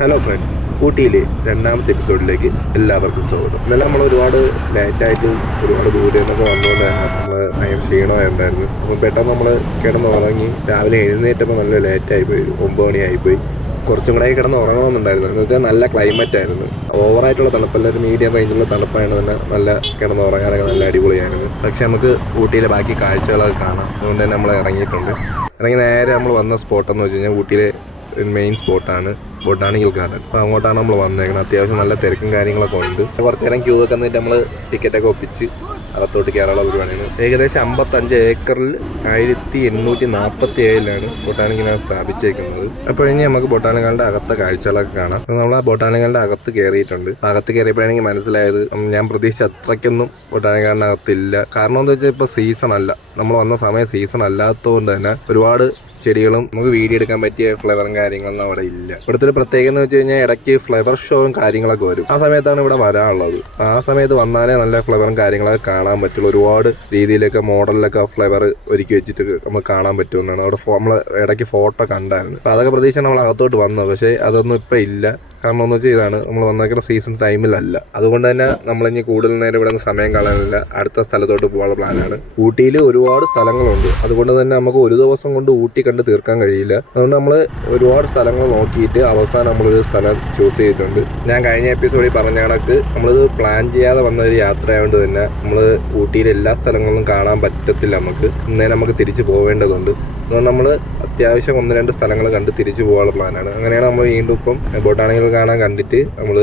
Hello friends ഊട്ടിയിലെ രണ്ടാമത്തെ എപ്പിസോഡിലേക്ക് എല്ലാവർക്കും സ്വാഗതം. ഇന്നലെ നമ്മൾ ഒരുപാട് ലേറ്റായിട്ട് ഒരുപാട് ദൂരെ നിന്നൊക്കെ വന്നുകൊണ്ട് നമ്മൾ ഭയങ്കര ക്ഷീണമായിട്ടുണ്ടായിരുന്നു അപ്പോൾ പെട്ടെന്ന് നമ്മൾ കിടന്ന് ഉറങ്ങി രാവിലെ എഴുന്നേറ്റപ്പോൾ നല്ല ലേറ്റായി പോയി ഒമ്പത് മണിയായിപ്പോയി കുറച്ചും കൂടെ കിടന്ന് ഉറങ്ങണമെന്നുണ്ടായിരുന്നു. എന്ന് വെച്ചാൽ നല്ല ക്ലൈമറ്റ് ആയിരുന്നു. ഓവറായിട്ടുള്ള തണുപ്പല്ല ഒരു മീഡിയം റേഞ്ചിലുള്ള തണുപ്പാണ് തന്നെ നല്ല കിടന്ന് ഉറങ്ങാനൊക്കെ നല്ല അടിപൊളിയായിരുന്നു. പക്ഷേ നമുക്ക് ഊട്ടിയിലെ ബാക്കി കാഴ്ചകളൊക്കെ കാണാം. അതുകൊണ്ട് തന്നെ നമ്മൾ ഇറങ്ങിയിട്ടുണ്ട്. ഇറങ്ങി നേരെ നമ്മൾ വന്ന സ്പോട്ടെന്ന് വെച്ച് കഴിഞ്ഞാൽ ഊട്ടിയിലെ മെയിൻ സ്പോട്ടാണ് ബൊട്ടാണിക്കൽ ഗാർഡൻ അപ്പോൾ അങ്ങോട്ടാണ് നമ്മൾ വന്നേക്കുന്നത് അത്യാവശ്യം നല്ല തിരക്കും കാര്യങ്ങളൊക്കെ ഉണ്ട്. കുറച്ച് നേരം ക്യൂ ഒക്കെ നിന്നിട്ട് നമ്മൾ ടിക്കറ്റൊക്കെ ഒപ്പിച്ച് അകത്തോട്ട് കയറാനുള്ള പരിപാടിയാണ്. ഏകദേശം അമ്പത്തഞ്ച് ഏക്കറിൽ ആയിരത്തി എണ്ണൂറ്റി നാൽപ്പത്തി ഏഴിലാണ് ബൊട്ടാണിക്കലാണ് സ്ഥാപിച്ചേക്കുന്നത്. അപ്പോൾ ഇനി നമുക്ക് ബൊട്ടാണിക്കലിന്റെ അകത്തെ കാഴ്ചകളൊക്കെ കാണാം. നമ്മൾ ആ ബൊട്ടാണിക്കലിന്റെ അകത്ത് കയറിയിട്ടുണ്ട് അകത്ത് കയറിയപ്പോഴാണെങ്കിൽ മനസ്സിലായത് ഞാൻ പ്രതീക്ഷിച്ച അത്രയ്ക്കൊന്നും ബൊട്ടാണിക്കലിന്റെ അകത്തില്ല. കാരണം എന്താ വെച്ചാൽ ഇപ്പോൾ സീസൺ അല്ല. നമ്മൾ വന്ന സമയം സീസൺ അല്ലാത്തതുകൊണ്ട് തന്നെ ഒരുപാട് ചെടികളും നമുക്ക് വീഡിയോ എടുക്കാൻ പറ്റിയ ഫ്ലവറും കാര്യങ്ങളൊന്നും അവിടെ ഇല്ല. ഇവിടുത്തെ ഒരു പ്രത്യേകത എന്ന് വെച്ച് കഴിഞ്ഞാൽ ഇടയ്ക്ക് ഫ്ലവർ ഷോയും കാര്യങ്ങളൊക്കെ വരും. ആ സമയത്താണ് ഇവിടെ വരാനുള്ളത്. ആ സമയത്ത് വന്നാലേ നല്ല ഫ്ലവറും കാര്യങ്ങളൊക്കെ കാണാൻ പറ്റുള്ളൂ. ഒരുപാട് രീതിയിലൊക്കെ മോഡലിലൊക്കെ ഫ്ലവർ ഒരുക്കി വെച്ചിട്ട് നമുക്ക് കാണാൻ പറ്റുമെന്നാണ്. അവിടെ നമ്മൾ ഇടയ്ക്ക് ഫോട്ടോ കണ്ടായിരുന്നു. അപ്പോൾ അതൊക്കെ പ്രതീക്ഷ നമ്മൾ അകത്തോട്ട് വന്നത്. പക്ഷേ അതൊന്നും ഇപ്പം ഇല്ല. കാരണം എന്ന് വെച്ചാൽ ഇതാണ് നമ്മൾ വന്നേക്കുന്ന സീസൺ ടൈമിലല്ല അതുകൊണ്ട് തന്നെ നമ്മൾ ഇനി കൂടുതൽ നേരം ഇവിടെ നിന്ന് സമയം കളയാനില്ല അടുത്ത സ്ഥലത്തോട്ട് പോകാനുള്ള പ്ലാനാണ് ഊട്ടിയിൽ ഒരുപാട് സ്ഥലങ്ങളുണ്ട്. അതുകൊണ്ട് തന്നെ നമുക്ക് ഒരു ദിവസം കൊണ്ട് ഊട്ടി കണ്ട് തീർക്കാൻ കഴിയില്ല. അതുകൊണ്ട് നമ്മൾ ഒരുപാട് സ്ഥലങ്ങൾ നോക്കിയിട്ട് അവസാനം നമ്മളൊരു സ്ഥലം ചൂസ് ചെയ്തിട്ടുണ്ട്. ഞാൻ കഴിഞ്ഞ എപ്പിസോഡിൽ പറഞ്ഞ കണക്ക് നമ്മളിത് പ്ലാൻ ചെയ്യാതെ വന്ന ഒരു യാത്രയായതുകൊണ്ട് തന്നെ നമ്മൾ ഊട്ടിയിലെ എല്ലാ സ്ഥലങ്ങളും കാണാൻ പറ്റത്തില്ല നമുക്ക്. ഇന്നേ നമുക്ക് തിരിച്ചു പോവേണ്ടതുണ്ട്. അതുകൊണ്ട് നമ്മൾ അത്യാവശ്യം ഒന്ന് രണ്ട് സ്ഥലങ്ങൾ കണ്ട് തിരിച്ചു പോകാനുള്ള പ്ലാനാണ് അങ്ങനെയാണ് നമ്മൾ വീണ്ടും ഇപ്പം ബൊട്ടാണിക്കൽ കാണാൻ കണ്ടിട്ട് നമ്മൾ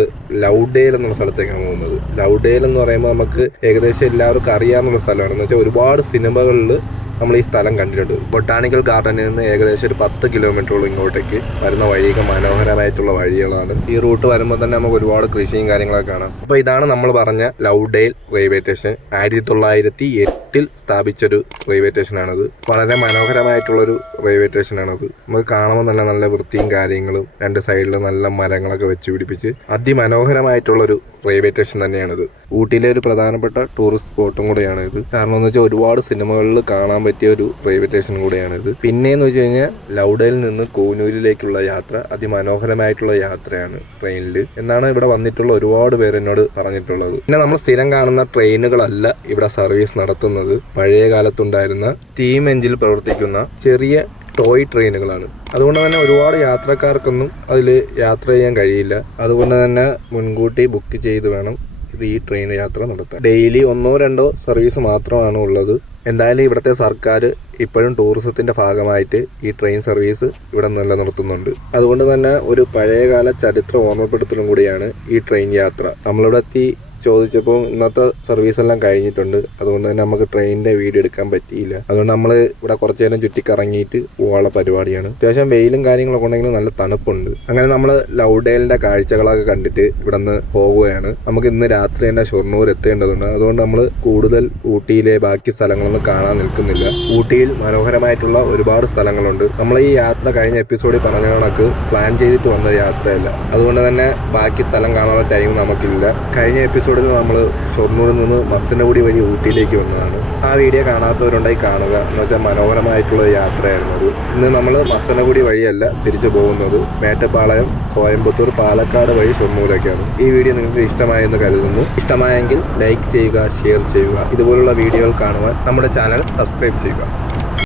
ലൗഡേൽ എന്നുള്ള സ്ഥലത്തേക്കാണ് പോകുന്നത്. ലൗഡേൽ എന്ന് പറയുമ്പോൾ നമുക്ക് ഏകദേശം എല്ലാവർക്കും അറിയാവുന്ന സ്ഥലമാണ്. എന്ന് വെച്ചാൽ ഒരുപാട് സിനിമകളിൽ നമ്മൾ ഈ സ്ഥലം കണ്ടിട്ടുണ്ട്. ബൊട്ടാണിക്കൽ ഗാർഡനിൽ നിന്ന് ഏകദേശം ഒരു പത്ത് കിലോമീറ്ററോളം ഇങ്ങോട്ടേക്ക് വരുന്ന വഴിയൊക്കെ മനോഹരമായിട്ടുള്ള വഴികളാണ്. ഈ റൂട്ട് വരുമ്പോൾ തന്നെ നമുക്ക് ഒരുപാട് കൃഷിയും കാര്യങ്ങളൊക്കെ കാണാം. അപ്പോൾ ഇതാണ് നമ്മൾ പറഞ്ഞ ലൗഡെയിൽ റെയിൽവേ സ്റ്റേഷൻ. ആയിരത്തി തൊള്ളായിരത്തി എട്ടിൽ സ്ഥാപിച്ചൊരു റെയിൽവേ സ്റ്റേഷനാണത്. വളരെ മനോഹരമായിട്ടുള്ളൊരു റെയിൽവേ സ്റ്റേഷനാണത്. നമുക്ക് കാണുമ്പോൾ തന്നെ നല്ല വൃത്തിയും കാര്യങ്ങളും രണ്ട് സൈഡിൽ നല്ല മരങ്ങളൊക്കെ വെച്ച് പിടിപ്പിച്ച് അതിമനോഹരമായിട്ടുള്ളൊരു റെയിൽവേ സ്റ്റേഷൻ തന്നെയാണിത്. ഊട്ടിയിലെ ഒരു പ്രധാനപ്പെട്ട ടൂറിസ്റ്റ് സ്പോട്ടും കൂടെയാണ് ഇത്. കാരണം എന്ന് വെച്ചാൽ ഒരുപാട് സിനിമകളിൽ കാണാൻ പറ്റിയ ഒരു റെയിൽവേ സ്റ്റേഷൻ കൂടെയാണ് ഇത് പിന്നെയെന്ന് വെച്ച് കഴിഞ്ഞാൽ ലൗഡയിൽ നിന്ന് കോനൂരിലേക്കുള്ള യാത്ര അതിമനോഹരമായിട്ടുള്ള യാത്രയാണ് ട്രെയിനിൽ എന്നാണ് ഇവിടെ വന്നിട്ടുള്ള ഒരുപാട് പേര് എന്നോട് പറഞ്ഞിട്ടുള്ളത്. പിന്നെ നമ്മൾ സ്ഥിരം കാണുന്ന ട്രെയിനുകളല്ല ഇവിടെ സർവീസ് നടത്തുന്നത്. പഴയ കാലത്തുണ്ടായിരുന്ന ടീം എഞ്ചിൽ പ്രവർത്തിക്കുന്ന ചെറിയ ടോയ് ട്രെയിനുകളാണ് അതുകൊണ്ട് തന്നെ ഒരുപാട് യാത്രക്കാർക്കൊന്നും അതിൽ യാത്ര ചെയ്യാൻ കഴിയില്ല. അതുകൊണ്ട് തന്നെ മുൻകൂട്ടി ബുക്ക് ചെയ്ത് വേണം ഈ ട്രെയിൻ യാത്ര നടത്താൻ. ഡെയിലി ഒന്നോ രണ്ടോ സർവീസ് മാത്രമാണ് ഉള്ളത്. എന്തായാലും ഇവിടുത്തെ സർക്കാർ ഇപ്പോഴും ടൂറിസത്തിന്റെ ഭാഗമായിട്ട് ഈ ട്രെയിൻ സർവീസ് ഇവിടെ നിലനിർത്തുന്നുണ്ട്. അതുകൊണ്ട് തന്നെ ഒരു പഴയകാല ചരിത്ര ഓർമ്മപ്പെടുത്തലും കൂടിയാണ് ഈ ട്രെയിൻ യാത്ര. നമ്മളിവിടെ എത്തി ചോദിച്ചപ്പോൾ ഇന്നത്തെ സർവീസ് എല്ലാം കഴിഞ്ഞിട്ടുണ്ട്. അതുകൊണ്ട് തന്നെ നമുക്ക് ട്രെയിനിന്റെ വീഡിയോ എടുക്കാൻ പറ്റിയില്ല. അതുകൊണ്ട് നമ്മൾ ഇവിടെ കുറച്ച് നേരം ചുറ്റിക്കറങ്ങിയിട്ട് പോകാനുള്ള പരിപാടിയാണ്. അത്യാവശ്യം വെയിലും കാര്യങ്ങളൊക്കെ ഉണ്ടെങ്കിലും നല്ല തണുപ്പുണ്ട്. അങ്ങനെ നമ്മൾ ലൗഡേലിന്റെ കാഴ്ചകളൊക്കെ കണ്ടിട്ട് ഇവിടെ നിന്ന് പോവുകയാണ്. നമുക്ക് ഇന്ന് രാത്രി തന്നെ ഷൊർണൂർ എത്തേണ്ടതുണ്ട്. അതുകൊണ്ട് നമ്മൾ കൂടുതൽ ഊട്ടിയിലെ ബാക്കി സ്ഥലങ്ങളൊന്നും കാണാൻ നിൽക്കുന്നില്ല. ഊട്ടിയിൽ മനോഹരമായിട്ടുള്ള ഒരുപാട് സ്ഥലങ്ങളുണ്ട്. നമ്മൾ ഈ യാത്ര കഴിഞ്ഞ എപ്പിസോഡിൽ പറഞ്ഞ കണക്ക് പ്ലാൻ ചെയ്തിട്ട് വന്ന യാത്രയല്ല. അതുകൊണ്ട് തന്നെ ബാക്കി സ്ഥലം കാണാനുള്ള ടൈം നമുക്കില്ല. കഴിഞ്ഞ എപ്പിസോഡിൽ നമ്മൾ ഷൊർണൂരിൽ നിന്ന് മസനഗുടി വഴി ഊട്ടിയിലേക്ക് വന്നതാണ്. ആ വീഡിയോ കാണാത്തവരുണ്ടായി കാണുക എന്ന് വെച്ചാൽ മനോഹരമായിട്ടുള്ള യാത്രയായിരുന്നു അത്. ഇന്ന് നമ്മൾ മസനഗുടി വഴിയല്ല തിരിച്ചു പോകുന്നത്. മേട്ടപ്പാളയം കോയമ്പത്തൂർ പാലക്കാട് വഴി ഷൊർണൂരൊക്കെയാണ് ഈ വീഡിയോ നിങ്ങൾക്ക് ഇഷ്ടമായെന്ന് കരുതുന്നു. ഇഷ്ടമായെങ്കിൽ ലൈക്ക് ചെയ്യുക ഷെയർ ചെയ്യുക. ഇതുപോലുള്ള വീഡിയോകൾ കാണുവാൻ നമ്മുടെ ചാനൽ സബ്സ്ക്രൈബ് ചെയ്യുക.